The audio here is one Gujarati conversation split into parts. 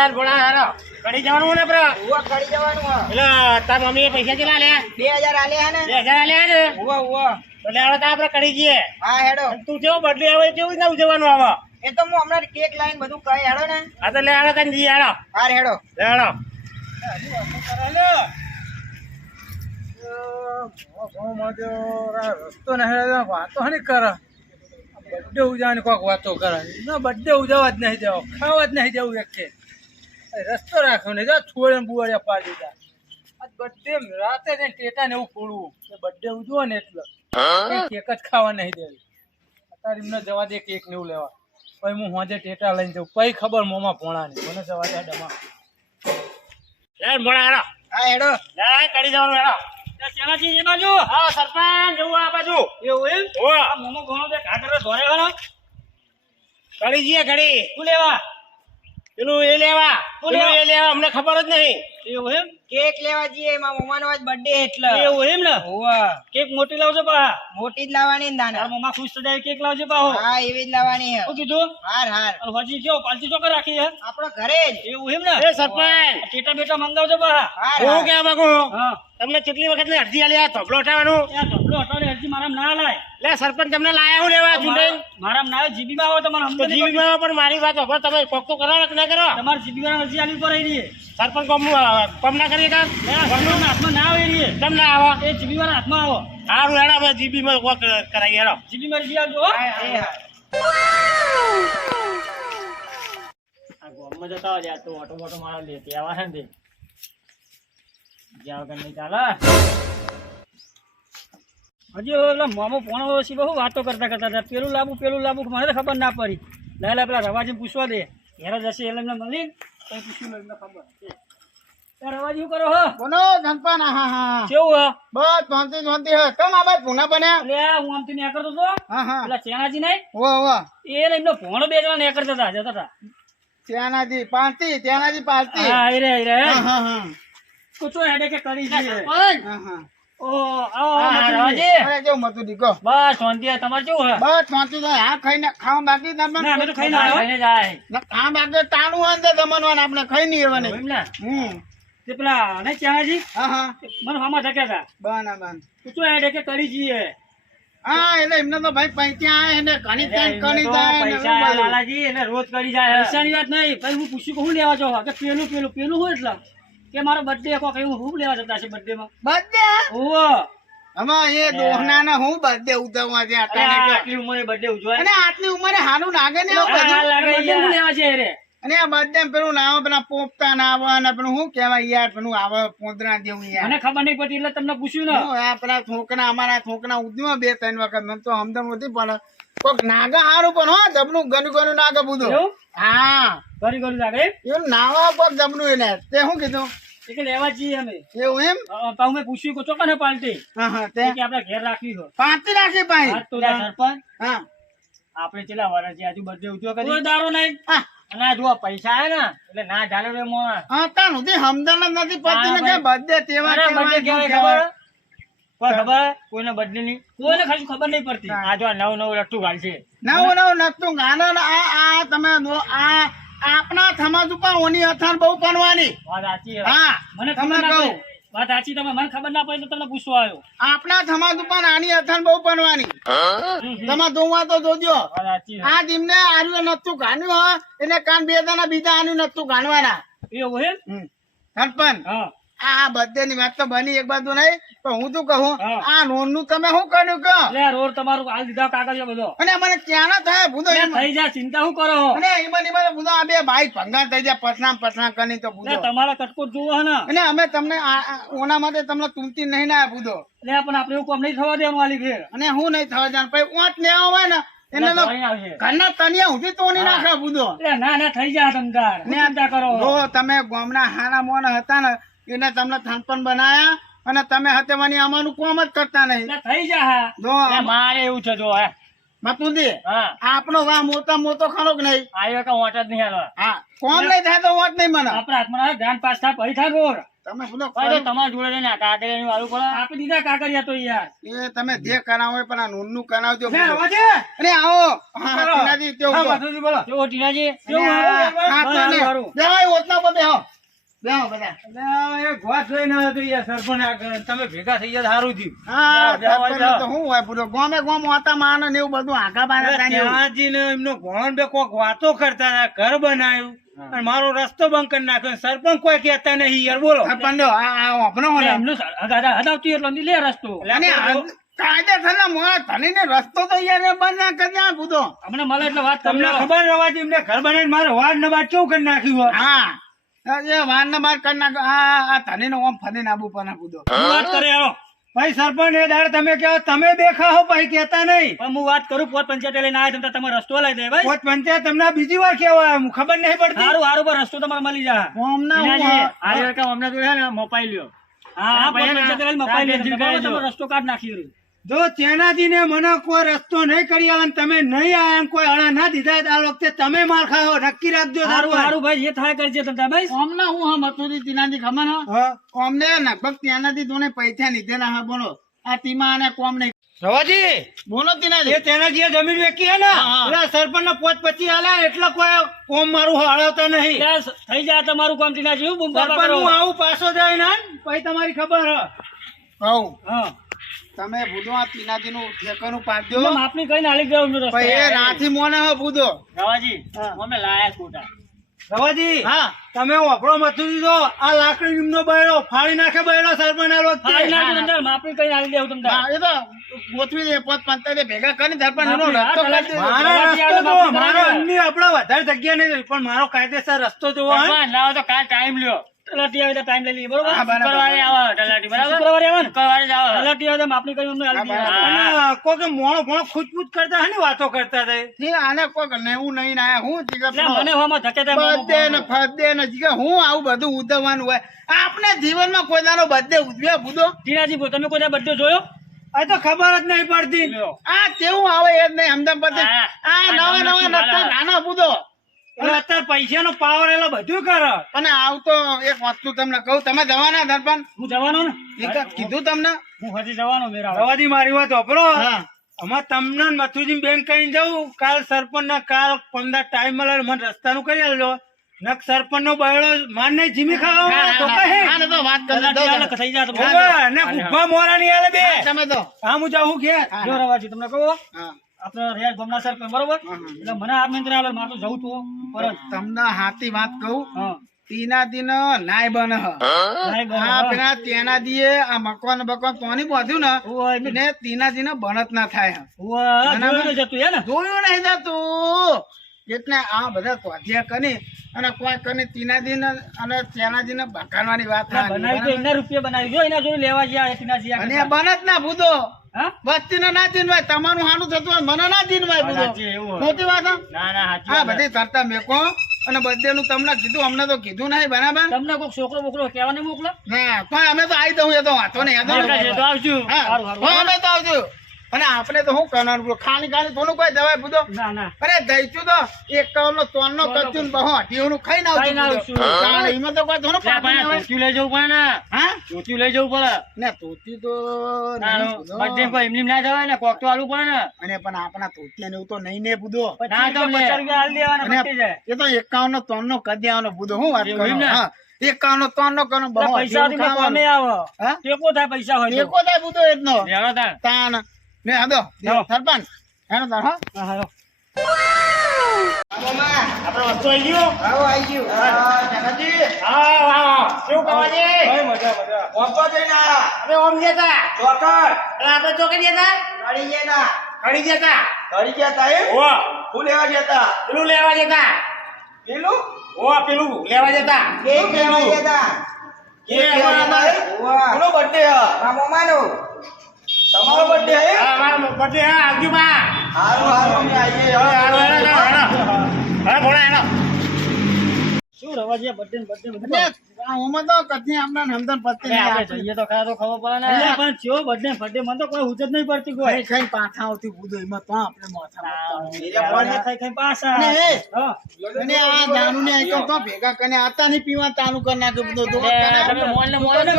યાર ભોળા હારો. કડી જવાનું ને પ્રા ઉવા કડી જવાનું હે. એટલે તાર મમ્મીએ પૈસા કેટલા લે 2000 આલ્યા હે ને. 2000 આલ્યા ને ઉવા ઉવા. તો લે હવે તો આપણે કડી જઈએ. હા હેડો. તું કેવો બદલે આવે કેવું રીતના ઉજવવાનું આવે? એ તો હું હમણાં કેક લાઈન બધું કહી હેડો ને. આ તો લે આડા તાન જઈએ આડો હા હેડો. લે આડો રસ્તો નહીં વાતો નહીં કરે બર્થડે ઉજવવાની કોઈક વાતો કરે. ના બર્થડે ઉજવવા જ નહીં જવો ખાવા જ નહીં જવું એક. રસ્તો રાખ્યો ને જા થોડે બુવાડિયા પાડી દીધા. આજ બર્થડે રાતે જઈને ટેટા ને એવું ફોડવું. કે બર્થડે ઉજવો ને એટલે. કેક જ ખાવા નહીં દેવી. અત્યારે એમને જવા દે કેક ને એવું લેવા. પછી હું હોજે ટેટા લઈને જાઉં. પછી ખબર મોમાં ભોણાની મને જવા દે ડમા હારો હા હેડો. લે કડી જવાનું હેડો. શેનાથી એ બાજુ હા સરપંચ જવું આ બાજુ. એવું એમ? આ મોમો ઘણો દે ઘાઘરો ધોરે વાળો કડી જઈએ કડી શું લેવા? પેલું એ લેવા. પેલું એ લેવા અમને ખબર જ નહીં. એવું એમ? કેક લેવા જઈએ એમાં મમ્માનો આજ બર્થડે એટલે. એવું એમ ને? કેક મોટી લાવજો પા મોટી જ લાવવાની નાના. મમ્મા ખુશ થઈ જાય કેક લાવજો પા હા એવી જ લાવવાની હે. શું કીધું? હાર હાર. હજી કયો પાલતી ચોકર રાખી હે. આપણા ઘરે જ. એવું એમ ને? એ સરપંચ. ટેટા બેટા મંગાવજો પા હું કે કેવા માંગુ? તમને કેટલી વખત અરજી આલી? આ ધોબલો હટાવવાનું? ઢોકળો હટાડે હજી મારામ ના લાય. લે સરપંચ તમને લાયા હું લેવા ચૂંટાઈ? મારા ના જીબી માં આવો તમારે તો જીબી માં પણ મારી વાત ખબર તમે કોક તો કરો કે ના કરો. તમારે જીબી માં અરજી આલી પર રહી સરપંચ કોમ કોમ ના કરીએ કામ? ભગવાન હાથમાં ના આવે રહી તમ ના આવો? એ જીબી માં હાથમાં આવો. સારું હેડા હવે જીબી માં કોક કરાવી હેડો. જીબી માં અરજી આવજો હો. એ હાર આ ગામમાં જતા હોય તો ઓટો બોટો મારો લે તે આવા છે ને જ્યાં વગર નહીં ચાલે. હજી એટલે મામો પોણો પછી બહુ વાતો કરતા કરતા હતા. પેલું લાવું પેલું લાવું મને તો ખબર ના પડી. લે લે પેલા રવાજી પૂછવા દે. ઘેર જશે એટલે એમને મળી તો પૂછ્યું એમને ખબર. રવાજી કરો હો? બોલો ધનપાન હા હા કેવું હા? બસ શાંતિ શાંતિ હે. કેમ આ ભાઈ પુના બન્યા? એટલે હું આમથી ન્યા કરતો હતો હા હા. પેલા ચેનાજી નહીં? વો વો એ એમનો ભોણો બે જણા ન્યા કરતા હતા જતા હતા. ત્યાંનાજી પાલતી ત્યાંનાજી પાલતી. હા એ રે એ રે હા હા. હા કૂચો હેડે કે કરી છે હા હા. આપણે ખાઈ નહીં તે પેલા હા હા. મને મામા ધક્યા હતા બના બન. કૂચો હેડે કે કરી જઈએ હા એટલે એમને તો ભાઈ પૈસા આવે ને ઘણી ત્યાં કણી જાય પૈસા લાલાજી એટલે રોજ કરી જાય. પૈસાની વાત નહીં પછી હું પૂછ્યું કે હું લેવા છો કે પેલું પેલું પેલું હોય એટલે. કે મારો બર્થડે કોક એવું હું લેવા જતા છે બર્થડે માં? બધે ઓહો આમાં એ દોહના ને હું બધે ઉતરવા છે અરે આટાને આ કે. આટલી ઉંમરે બર્થડે ઉજવાય. અને આટલી ઉંમરે હારું લાગે ને આવું બધું? હા, લાગે હું લેવા છે રે. અને આ બધે પેલું ના આવે પેલા ના આવે અને પેલું શું કહેવાય યાર પેલું આવે પોંદરા જેવું યાર. મને ખબર નહીં પડતી એટલે તમને પૂછ્યું ને. આ પેલા છોકરા અમારા છોકરા ઉદ્યમાં બે ત્રણ વખત મને તો સમજણ નથી પણ કોક નાગા હારું પણ હો જબનું ગનું ગનું નાગા બધું. હા. ઘરી ઘરી લાગે એવું નાવા કોક જબનું એને. તે શું કીધું? એ લેવા જઈએ અમે. એવું એમ? અ, મેં પૂછ્યું કે ચોક્કસ પાલટી? હા હા તે. કે આપણે ઘેર રાખવી હોય. પાંચી રાખી ભાઈ. હા, તો સરપંચ? હા. આપણે કેટલા વર્ષથી આજુ બધે કોઈ કરી? દારો નહીં. હા. જો પૈસા આવે ને એટલે ના ચાલે રે મોં. હા તાર સુધી સમજણ નથી પડતી ને કે બધે તેવા ખબર. કોઈ ખબર? કોઈને બર્થડે ની કોઈને ખાલી ખબર નહીં પડતી. આ જો નવ નવ લટ્ટુ ઘાલશે નવું નવું નતું ગાના આ આ તમે આ આપણા સમાજ ઉપર ઓની અથાણ બહુ બનવાની વાત સાચી હા મને ખબર કહું. વાત સાચી તમે મને ખબર ના પડી તો તમને પૂછવા આવ્યો. આપણા સમાજ ઉપર આની અથાણ બહુ બનવાની તમે જોવા તો જોજો. આ જીમને આર્યું નતું ગાણ્યું એને કાન બે દાના બીજા આનું નતું ગાણવાના. એવું હમ. હા. આ બધે ની વાત તો બની એક બાજુ નહીં પણ હું શું કહું? આ લોનનું તમે શું કર્યું કે રોડ તમારું હાલ દીધા કાગળિયો બધો. અને મને ક્યાં ના થાય? ભૂંદો થઈ જાય ચિંતા શું કરો અને એમાં ને ભૂંદો આ બે ભાઈ ભંગા થઈ જાય પસના પસના કરી તો ભૂંદો. તમારા કટકોટ જોવો ને. અને અમે તમને ઓના માટે તમને તુમતી નહીં ના ભૂંદો એટલે પણ આપણે એવું કામ નહીં થવા દેવાનું વાલી ફેર અને હું નહીં થવા જાણ પછી ઓંચ ને આવે ને તો. ઘરના તનિયા તો હા. નાખે બુધો ના ના થઈ જાય તમ ને કરો તમે ગામના હાના મોન હતા ને એને તમને થાનપણ બનાયા અને તમે હતે મને અમારું કોમ જ કરતા નહીં. થઈ જા જો મારે એવું છે જો હે. મતુંદી આપનો વા મોટા મોટો ખાનો કે નહીં? આવ્યો કે વોટ જ નહીં હાલો હા કોમ લઈ થાય તો વોટ નહીં મને? આપણા હાથમાં ધ્યાન પાસ થાય થાય ગોળ તમે શું કરો? તમારા જોડે જઈને કાકરિયા ની વાળું પડે. આપી દીધા કાકરિયા તો યાર. એ તમે જે કરાવો પણ આ નૂનનું કરાવજો લે, રવાજે. અરે આવો. ટીનાજી. બોલો. ટીનાજી. ને. ઓટલા પર બેહો. બેહો બધા. એટલે આ એક વાત જોઈને આવ્યો તો યાર સરપંચ આગળ. તમે ભેગા થઈ ગયા સારું થયું. હા, જાઓ, જાઓ, સરપંચ તો શું હોય પૂરો. ગોમે ગોમ હોતા માને ને એવું બધું આગા બાના ને એવું. ત્યાંથી ને એમનો ભણ બે કોક વાતો કરતા હતા ઘર બનાવ્યું. અને મારો રસ્તો બંધ કરી નાખ્યો. સરપંચ કોઈ કહેતા નહીં યાર બોલો. સરપંચ જો, આ આ વાપરો હો ને. એમનું હદા- હદાવતું એટલે લે રસ્તો. કાયદેસરના મોણા ધણીને રસ્તો તો યાર બંધ ના કરી દે બુધો. અમને મળે એટલે વાત તમને તમને ખબર રવાજી એમને ઘર બનાવીને મારે વાડ ને બાદ કેવું કરી નાખ્યું હા. બાર કરી નાખો. આ પર નાખું દો. વાત કરે હાલો ભાઈ સરપંચ એ દાડે તમે કહો તમે બેખા હો ભાઈ કેતા નહીં પણ હું વાત કરું પોત પંચાયત લઈને આવ્યા તમે તમારો રસ્તો લઈ દે ભાઈ પોત પંચાયત તમને બીજી વાર કેવા આવ્યા? ખબર નહીં પડતી સારું સારું પર રસ્તો તમારે મળી જાય ઓમના હું ટીનાજી, હા. આ તો છે ને મપાઈ લ્યો હા પોત પંચાયત લઈને મોપાઈ લ્યો રસ્તો કાઢ નાખી રહ્યો. જો તેનાથી ને મને કોઈ રસ્તો નહીં કરી આવે તમે નહીં આયા કોઈ અડા ના દીધા આ વખતે તમે માર ખાઓ. નક્કી રાખજો સારું સારું ભાઈ જે થાય કરજે તમે ભાઈ. ઓમના હું હા મથુરી તીનાજી ખબર હા. ઓમને લગભગ તેનાથી તોને પૈસા લીધેલા હા બોલો. આ તીમા અને કોમ નહીં. રવાજી! બોલો તીનાજી. એ તેનાથી જમીન વેચી હે ને. એટલે સરપંચ ને પોત પચી આલ્યા એટલે કોઈ કોમ મારું હળવતા નહીં. થઈ જાય તમારું કામ ટીનાજી હું આવું પાછો જાય ને પછી તમારી ખબર હે. હા. તમે બુધો આ તીનાજી નું ઠેકાનું પાડજો માપણી કરીને હાલી ગયો દેવાનું રસ્તો. એ રાથી મોને હો બુધો રવાજી હા. અમે લાયા ખોટા રવાજી હા તમે વાપરો મથું દીધો આ લાકડી નિમનો બયરો ફાડી નાખે બયરો સરપંચ લોક નાખજો તમે તાર, માપણી કરીને હાલી દેવું તમે હા, એ તો ગોઠવી દે પોત પંચાયતે ભેગા કરીને ધરપણ નો રસ્તો હા. મારો રસ્તો તો મારો અન્ય આપણો વધારે જગ્યા નહીં પણ મારો કાયદેસર રસ્તો જોવો હે? લાવો તો કાલ ટાઈમ લ્યો તલાટી આવે ટાઈમ લઈ લઈએ બરોબર? શુક્રવારે આવો તલાટી બરાબર? શુક્રવારે આવે ને? શુક્રવારે જ આવો. તલાટી આવે માપણી કરીને અમને હાલી હા, દઈએ. બરાબર. હા, અને કોકે મોણો મોણો ખૂચપૂચ કરતા હે ને વાતો કરતા હતા આને કોક નેવું નહીં ને હું મને હવામાં ધકે તે બર્થડે ને ફર્થડે ને જીગર હું આવું બધું ઉદવવાનું હોય. આપણે જીવનમાં કોઈ દાડો બર્થડે ઉજવ્યા બુધો ટીનાજી તમે કોઈ બર્થડે જોયો? આ તો ખબર જ નહીં પડતી. આ કેવું આવે એ જ નહીં અમદાવાદ આ નવા નવા નાના બુધો અત્યારે પૈસાનો પાવર એટલે બધું કરે. અને આવતો એક વસ્તુ તમને કહું તમે જવાના ધરપણ હું જવાનો ને? કીધું તમને? હું હજી જવાનો મેરા રવાજી મારી વાત વાપરો. અમાર તમને મથુજી બેંક કઈ જવું કાલ સરપંચ ના કાલ પંદર ટાઈમ મળે મને રસ્તાનું કરી આલજો. નક સરપંચ નો બળો માન નહીં જીમી ખાવા તો કહે તો વાત કરી તલાટી દો આવે તમે. થઈ જાય તો ઊભા, ને ગુફા મોરાની આલે બે. તમે તો હા હું જાઉં કે જો રવાજી તમને કહું હા. આપણે રહ્યા ગમના સર બરોબર. એટલે મને આમંત્રણ આલે મારે તો જવું તું પરત. તમને હાથી વાત કહું? હા. તીના દિન નાય બન હ. પેલા તેના દીએ આ મકવાન બકવાન તોની બાંધ્યું ને ને તીના દીને બનત ના થાય હ. ઓય, ના, જોયું તો જતું હે ને? જોયું નહીં જતું. એટલે આ બધા સ્વાધ્યાય કરી અને કોઈ કરીને તીના દિન અને તેના દિન બકાનવાની વાત બનાવી એના રૂપિયા બનાવી જો એના જોડે લેવા ટીનાજી અને બનત ના હા વસ્તીને ના ચીનવાય તમારું હાનું થતું હોય મને ના ચીનવાય બુધો. મોટી વાત હે? બધી તરતા મેકો અને બધે નું તમને કીધું અમને તો કીધું નહીં બરાબર? તમને કોઈ છોકરો બોકરો કેવા નહીં મોકલો. ના પણ અમે તો આવી દઉં એ તો વાંધો નહીં તો આવશું અમે તો અને આપણે તો શું કરવાનું બોલો? ખાણી ખાણી થોડું કોઈ દવાઈ પૂછો ના ના. અરે દઈશું તો એકાવન નો ત્રણ નો કચ્યું ને બહુ આવશું. આવશું. એમાં તો કોઈ થોડું લે, ના હોય. લઈ જવું પડે ને. હા? લઈ જવું પડે. ને તોતી તો ના, નહીં પૂછો. બધે કોઈ એમનેમ ના જવાય ને કોક તો આલવું પડે ને. અને પણ આપણા તોતિયાને એવું તો નહીં ને બુધો ના તો પચાસ રૂપિયા હાલ દેવાના અને પતી જાય. એ તો એકાવન નો ત્રણ નો કરી દેવાનો બુધો હું વાત કરું? હા. એકાવન ત્રણ નો કરો પૈસા આવે. ટેકો થાય પૈસા હોય થાય તાણ. ને આદો. સરપંચ એનો તાર હા હા, હા, મામા આપણે વસ્તુ આવી ગયું આવો આવી ગયું હા, જગતજી. હા હા શું કવાજી પહોંચો જઈને આયા. અમે ઓમ જતા ચોકડ. એટલે આપણે ચોકે જતા ગાડી ગયા તા. ખડી જતા ગાડી ગયા તા એમ? ઓ શું લેવા ગયા તા? પેલું લેવા જતા પેલું ઓ પેલું લેવા જતા કેક લેવા ગયા તા. એ અમારા ઉવ્વા. બર્થડે મારા મામાનો. તમારો બર્થડે હા, મારો બર્થડે હે આવજો બા હારું હારું અમે આવીએ હાલો, હેલો, હેલો, હેલો. હવે ભોળા, હેલો. શું રવાજીયા birthday ને બધું આ ઓમાં તો કદી આમના સમજણ પડતી આપણે જઈએ તો ખરા તો ખબર પડે ને પણ ચિયો birthday ને મને તો કોઈ હુજ નહીં પડતી કોઈ ખાઈ પાછા આવતી બુધો એમાં તો આપણે માથા ખાઈ ખાઈ પાછા અને એ, હા. અને આ દારૂ ને આઈટમ તો ભેગા કરીને આતા નહીં પીવા ચાલુ કરી નાખ્યું બધું. તો એ, તમે મોન ને મોન ને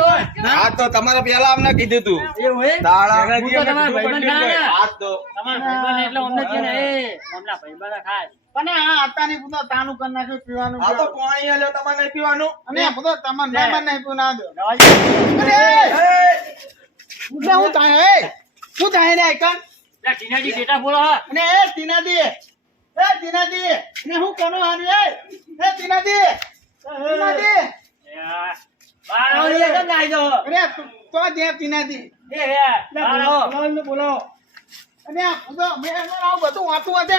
હા તો તમારે પેલા અમને કીધું તું એવું હે? દાડા હું તો તમારા ભાઈબંધ ના ને. તો તમારા ભાઈબંધ એટલે અમને કહે ને, એ, અમના ભાઈબંધ ખાય. પણ આ આતાની નહીં તાનું કરી નાખ્યું પીવાનું આ તો પાણી આલ્યો તમારે નહીં પીવાનું. અને આ બધો તમારે નામ નહીં પીવું ના દો રવાજી, અરે હું થાય એ! શું થાય ને આઈકન? લે, ટીનાજી બેટા બોલો હા. અને એ ટીનાજી એ ટીનાજી ને હું કનો હારું એ? એ ટીનાજી ટીનાજી બાર બહાર આવો ને, કેમ ના આવી અરે તો જ્યાં ટીનાજી. એ, એ, બોલો. બોલો અને આ બધો મેં આવું બધું વાતું હશે.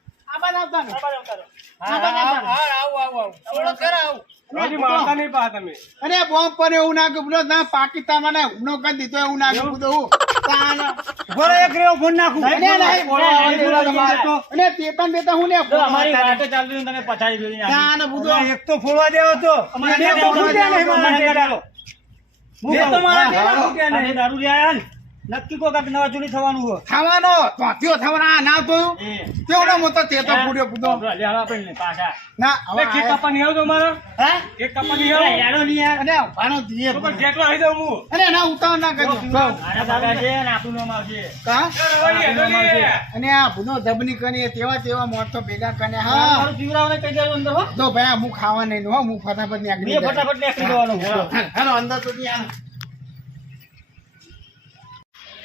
આ બાદ આવતા ને. આ બાજુ આવતા. રહો. આ બાદ આવતા ને. આવું આવું આવું. થોડો કર આવું. અને બધો- નહીં પા તમે. અરે બોમ્બ પર એવું ના કે ના પાકિસ્તાન ને હુમલો કરી દીધો એવું ના કે હું. બોલો એક રેવો ફોન નાખું. અરે નહીં, બોલો, અરે બોલો, તમારે બોલો. અને તેતન બેતા હું ને અમારી વાતો ચાલતી હોય ને પછાડી જોઈ નાખી. તાન બધું એક તો ફોડવા દેવો તો. અમારે દારૂ નહીં મારા હું તો મારા ને, નક્કી કો કાક નવા જૂની થવાનું હોય. ખાવાનો ત્યાંથી થવાનો આ ના જોયું કેવડો મોટો તેતો આપણે લઈ આવો આપણે ને પાછા. ના હવે કેક કપા નહીં આવતો મારો. હે? કેક કપા નહીં અરે, આવો યારો. અને ભાણો દીએ તો પણ જેટલો આવી દઉં હું. અરે ના ઉતાવ ના કરજો. કહું. બાબા છે ને આપણું નામ આવશે. કા? હેડો. અને આ ભૂનો ધબની કરી તેવા તેવા મોટો ભેગા કરીને હા. મારું પીવડાવને કહી દેવાનું અંદર હો. જો ભાઈ હું ખાવા નહીં હો. હું ફટાફટ નીકળી ફટાફટ નીકળી જવાનું હો. હેલો અંદર તો ત્યાં અને કેના દે આવો, આવો. એ હેગી અગે બગે બે બીજું બહાર જેવું આવો બાહો. આ હું કહેવા અમને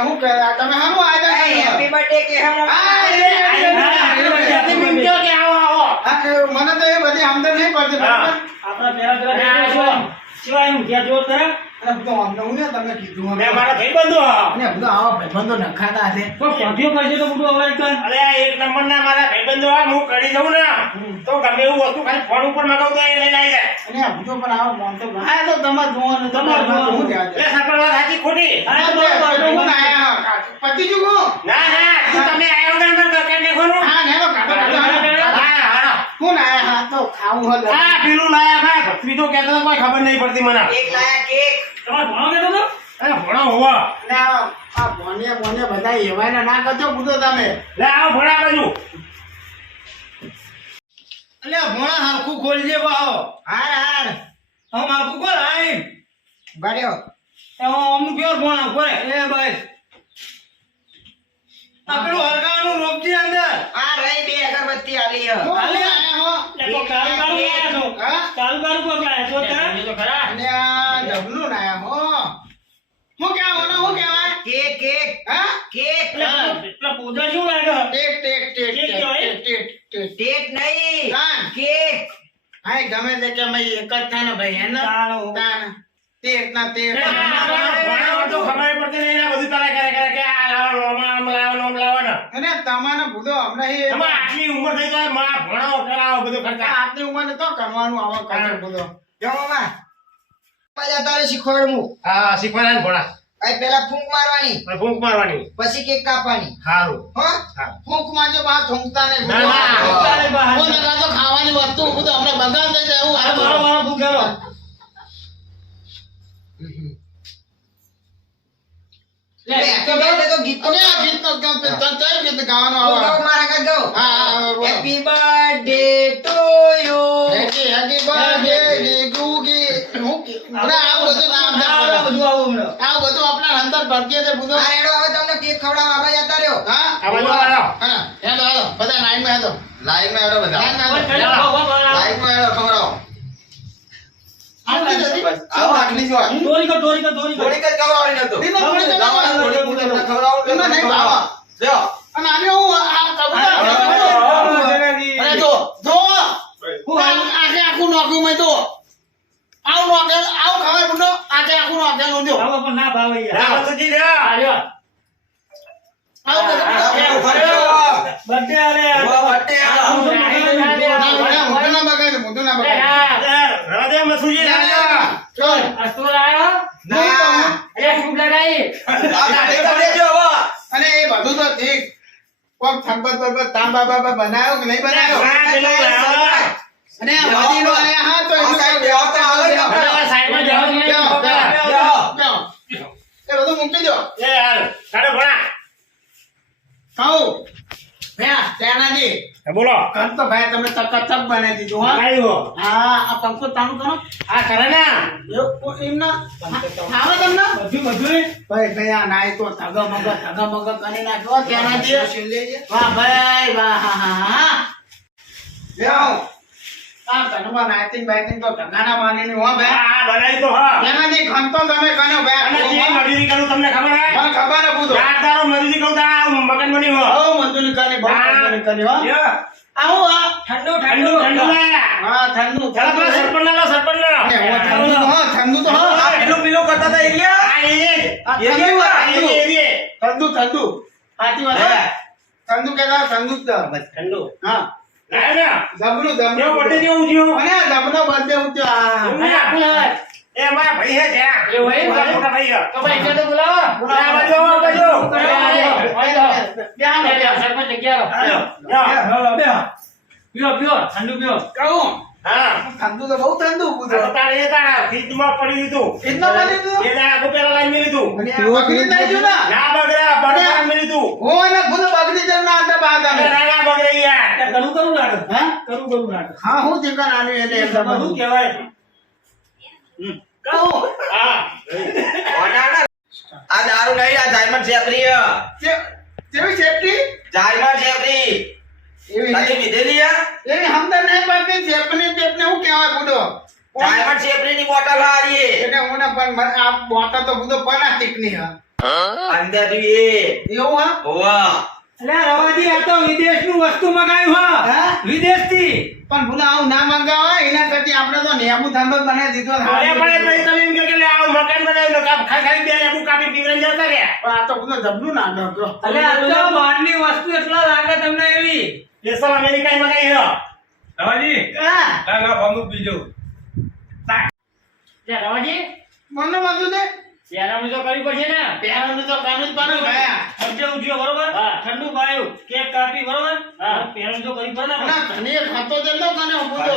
હું કહે આ તમે હાનું આજા હેપી બર્થડે કે હમ. હા, હા, મને તો એ બધી આમદન નહીં પડતી બરાબર? આપણા પેલા પેલા છો. સિવાયનું ઘેર જોત ખરા? અને બધું આમને હું ને તમને કીધું મેં મારા ભાઈબંધો. અને બધું આવા ભાઈબંધો નખાતા છે તો કોઠીઓ કરશે તો બધું હવે કર. અરે એક નંબર ના મારા ભાઈબંધો આ હું કરી દઉં ને. તો ગમે એવું વસ્તુ ખાલી ફોન ઉપર મગાવું તો એ લઈને આવી જાય. અને બધો પણ આવા હા તો તમારે જોવાનું તમારે જોવાનું હું ત્યાં વાત સાચી ખોટી? હા, તો હું આયા પતિ ચૂકું ના ના તમે ને અંદર હા હા હા. હું આયા હા તો ખાવું હો લે. આ પેલું લાયા ભાઈ. ભક્તિ તો કહેતો તો કોઈ ખબર નહીં પડતી મને. કેક લાયા કેક. તમારે ભણો ગયો તો? અરે ભણો હોવા. અને આ આ બોને બોને બધા એવાને ના કરજો બુધો તમે. લે આવો ભણા બાજુ. અલે ભણા હારખું ખોલજે બાહો હાર હાર. હમ મારું ખોલ આઈ ભર્યો એ હું અમુક પ્યોર ભણા ખોલે એ બસ. આ પેલું હરગાવાનું રોકજી અંદર આ રહી બે અગરબત્તી આલી હ આલી આયા હો લેકો કાળું આયા છો. હા કાળું કાળું કો આયા છો તારા? તો ખરા અને આ ડબલું ના આયા હો હું કહેવાનું હું કહેવાય કેક કેક હા કેક એટલે પૂજા શું લાગે? Tech tech tech tech tech tech tech નહીં. કેક હા ગમે તે કે ભાઈ એક જ થાય ને ભાઈ હે ને તાણું. ટેક ના ટેક તો ખબર પડતી નહીં આ બધું તારા કરે કરે કે લાવવાનું આમ લાવવાનું આમ લાવવાનું. અને તમારે બધો હમણાં એ એમાં આટલી ઉંમર થઈ જાય માં ભણાવો કરાવો બધું ખર્ચા. આપની ઉંમરને તો કરવાનું આવો કાચો બધો. જો મામા પાછા તારે શીખવાડવું. હા શીખવાના ને ભણા. આ પેલા ફૂંક મારવાની. ફૂંક મારવાની. પછી કેક કાપવાની. સારું હો? હા. ફૂંકમાં જો બહાર થૂંકતા નહીં ના. તો ખાવાની વસ્તુ બધું હમણાં બગાડ થઈ જાય મારો. મારો ફૂંકેલો. લે, happy birthday તો ગીત તો અને આ ગીતનો ગાવ તે તને કયું ગીત ગાવાનું હું આવે ગાઉં, મારા આગળ ગાઉં. હા હા હા, બોલો. Happy birthday to you. Happy happy birthday ગુગી હું આ બધું નામ આ બધું આવું આ બધું આપણા અંદર ભરતીએ છે બધું આ રેડો હવે તમને કેક ખવડાવવા આપણે જતા રહ્યો. હા? આ બધું હાલો. હા બધા લાઈનમાં માં આવો મેં આવું આવું આવો ના ભાવે યાર. લ્યો. આવું બધું. આ. ના, બગાય મોટો ના બગાડે, રવા દે, મસુજી, ના, ના, ના, ચાલ. અસ્તુ લાયો ના. એક ખૂબ લગાઈ આ ગાડી કરી દેજો હવે. અને એ બધું તો ઠીક કોક થંબત બરબત તાંબા બાબા બનાવ્યો કે નહીં ના, લાવો. અને આ વધીનો આયા હા તો આ એનું સાઈડ કાંઈ બેહો તો હાલે ને આપણે. હવે સાઈડમાં જાઓ ને બેહો, પકડા. બેહો. બેહો. એ બધું મૂકી દો એ, હાલ, કાઢો ભણા. એ, બોલો ઘર તો ભાઈ તમે ચકાચક બનાવી દીધું હા. આવ્યો. હા. આ પંખો ચાલુ કરો. આ કરે ને? એવું આવે તમને? બધું બધું. ભાઈ ભાઈ આ નાય તો થગા મગા થગા મગા કરી નાખ્યો ત્યાંનાજી વાહ ભાઈ વાહ હા હા હા. આ ઘરમાં તો હો હા, ભાઈ બનાવી તો હા. ત્યાંનાજી ઘર તમે કનો અને જે મજૂરી કરું તમને ખબર હે? મને ખબર હે પૂછો. રાત મજૂરી કરું તો મગન બની હો. બહુ મજૂરી કરી બહુ મજૂરી કરી હો. લ્યો. ઠંડુ ઠંડુ. ઠંડુ હા. ઠંડુ. ઠંડુ સરપંચ ના સરપંચ ના લો. ને હું ઠંડુ તો હા ઠંડુ તો હા. આ પેલું પેલું કરતા હતા એ રહ્યા. આ ઠંડુ વાત તો. હા? જબરું જબરું birthday જેવું થયું? અને જબનો આપું હવે. એ ભાઈ હે? અમારા ભાઈ હે. તો ભાઈ એટલે તો બોલાવો. આ બાજુ. સરપંચ જગ્યા હાલો. પીઓ પીઓ ઠંડુ પીઓ. કહું. હા. ઠંડુ તો બહુ ઠંડુ આ તારે એ તારા ફ્રીજમાં પડી દીધું. એટલા બની તું એ તારા રૂપિયા લાવીને મેલી દીધું. બગડી જાય છે ને ના બગડ્યા, બગડ્યા મેલી દીધું. હું એને ખુદ બગડી જાય ના આટા બહાર અરે ના, ના બગડે યાર. કરું કરું નાટક હા કરું કરું નાટક હા હું ચિકન આલ્યું એટલે એમ બધું કહેવાય કહું હા. આ દારૂ નહીં આ જાયમન હે. કેવી સેફટી જાયમન છેપરી. એવી હે? એવી હમદર નહીં પડતી ચેપની ચેપને હું કહેવાય બુડો જાયમન છેપરીની બોટલ હારી. એટલે હું ને પણ મને આ બોટલ તો બધો પ્લાસ્ટિકની હા. અંદરથી એ. એવું હા? હોવા. એટલે રવાજી આ તો વિદેશનું વસ્તુ મગાવ્યું હા. વિદેશથી પણ ભૂલા આવું ના મંગાવાય? એના કરતી આપણે તો નેબુ ધંધો બનાવી દીધો ને અરે પણ એ તમે એમ કે લે આ મકાન બનાવ્યું ને કાપ- ખાઈ ખાઈ બે લેબુ કાપી પીવરે જતા રહ્યા. પણ આ તો બધું જબલું ના ડોક્ટર એટલે આ તો બહારની વસ્તુ એટલા લાગે તમને એવી. સ્પેશિયલ અમેરિકાની મંગાવી રવાજી? હા. ત્યાં રવાજી. મને બધું દે ત્યાંનું તો કરવી પડશે ને. પહેરવાનું તો કામ જ પડે ભાયા મરચે ઉઠ્યો બરોબર? ઠંડુ પાયું કેક કાપી બરોબર? હા. તો કરવી પડે ને ના તને ખાતો જ ન તને ઊભો પૂછો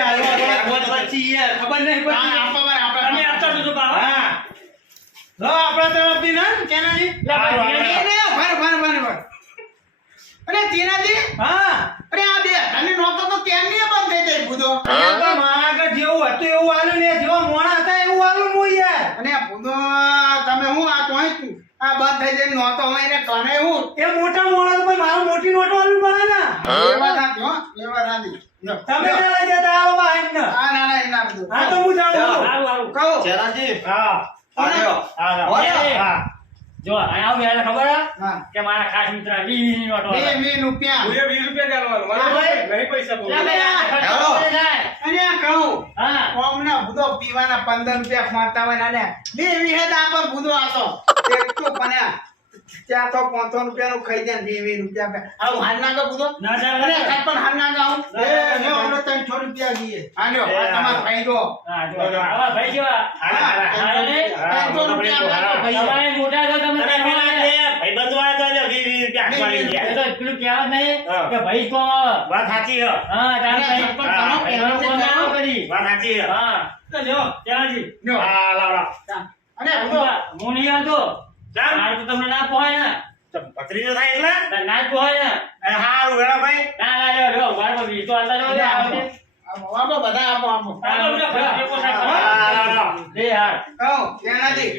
આવ્યો, બોલ પછી યાર, ખબર નહીં પડી. આપા આપવા આપા તમે આપતા છો તો હા. લો આપણા તરફથી ના. કેનાજી? લે, ભાઈ, અરે ભાર ભાર ભાર ભાર. અરે તીનાજી હા અરે આ બે તને નહોતો તો કેમ નહીં બંધ થઈ જાય ભૂદો તો મારા કે જેવું હતું એવું આલું ને જેવા મોણા હતા એવું આલું હું યાર અને આ બુધો તમે હું આ તોય આ બંધ થઈ જાય નોતો હોય એને કણે હું એ મોટા મોણા તો ભાઈ મારો મોટી નોટો પડે ને એ વાત સાચી હો એ વાત સાચી તમે. ના લઈ જતા આવો બા એમ ના આ ના ના એના બધું હા તો હું. જાઓ. હારું, હારું. કહો ચેલાજી. હા. આવ્યો. હા, હા. હા. જો અહીંયા આવું એટલે ખબર કે મારા ખાસ મિત્ર વી વી ની નોટો બે આલે. વીસ રૂપિયા હા, ભાઈ. લે, ભાઈ, આ ખર્ચો હેલો. કરે અને કહું હા. ઓમના બુધો પીવાના પંદર રૂપિયા ખવાતા હોય ને અરે બે વીહે દાપર બુધો આતો. એક તો પણ ત્યાં તો પાંચસો રૂપિયા નું ખાઈ જાય વીસ રૂપિયા આવું હાલ ના ચાલે. બધો પણ હાલ ના. હમણાં ત્રણસો રૂપિયા જઈએ. હાલ્યો તમારો દો હા, જો. આવા ભાઈ કેવા? નહીં? હા, ત્રણસો રૂપિયા મોટા છો તમે અને તમે પેલા જે ભાઈબંધો આવ્યા હતા તો નહીં કે ભાઈ કોમ આવે. વાત સાચી છે. હા તારે ભાઈ કરો, ના આવો કરી. વાત સાચી છે. હા તો જો ત્યાંજી લ્યો. હા, લાવ, લાવ. અને હું નહીં આવતો ચાલ. મારે તો તમને ના પોહાય ને તો થાય એટલે? ના જ પોહાય ને હારું, વેલા ભાઈ. ના ના જો જો મારે તો વીસ તો આલતા જો, બધા આપો આપો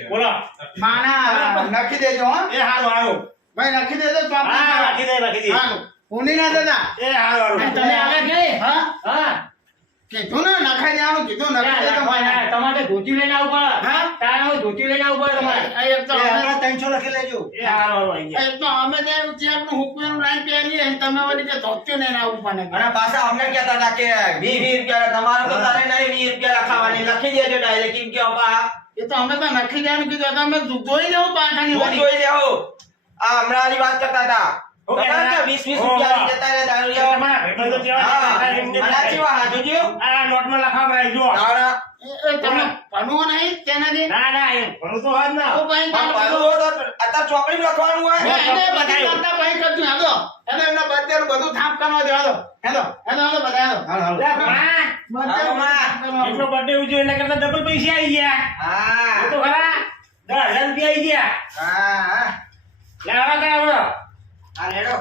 બોલો. માના નાખી દેજો હા એ હારું, હારું. ભાઈ રાખી દેજો તો આપણે હા, રાખી દે, રાખી દે. હાલો. ના દેતા. એ હારું, હારું. તમે આવે કે નહીં? હા? હા. કીધું ને નખાઈ દેવાનું કીધું નખાઈ દે તો તમારે તમારે ધોતી લઈને આવું પડે. હા? તારે ધોતી લઈને આવું પડે તમારે. એક તો અમે- ત્રણસો લખી લેજો. એ હારો હારો એક તો અમે ત્યાં ચેકનું હુકવેનું લાઈન પહેરીએ તમે વળી કે ધોતિયું લઈને આવું પડે. અને પાછા અમને કહેતા હતા કે વી વી રૂપિયા તમારે તો તારે નહીં વી રૂપિયા લખાવાની લખી દેજો ડાયરેક્ટ કેમ કે અપા. એ તો અમે તો નખી દેવાનું કીધું તો અમે ધોઈ લેવું પાછાની. જોઈ લેવો. આ હમણાં વાળી વાત કરતા હતા. લખવાનું હોય. બધી થાપ કરવા દો. હેલો. હેલો હેલો હેલો બધા. એટલો એના કરતા ડબલ પૈસા આવી ગયા. હા. તો ખરા દસ હજાર રૂપિયા આવી ગયા. હા. હા લે આવડો આ લેડો.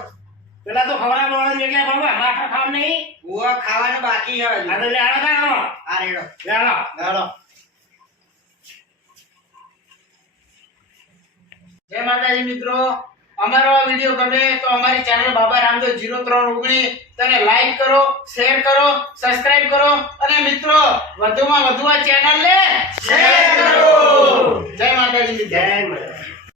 પેલા તો ખવડાવ બોલાવે એટલે બાબા માથા ખાવ નહીં? ઉવા ખાવાનું બાકી છે આ તો લે હવે? કઈ આ લેડો. લે આવો. જય માતાજી મિત્રો. અમારો આ વીડિયો ગમે તો અમારી ચેનલ બાબા રામદેવ જીરો ત્રણ ઓગણીસ તેને લાઈક કરો શેર કરો સબસ્ક્રાઇબ કરો. અને મિત્રો વધુમાં વધુ આ ચેનલ ને શેર કરો. જય માતાજી જય માતા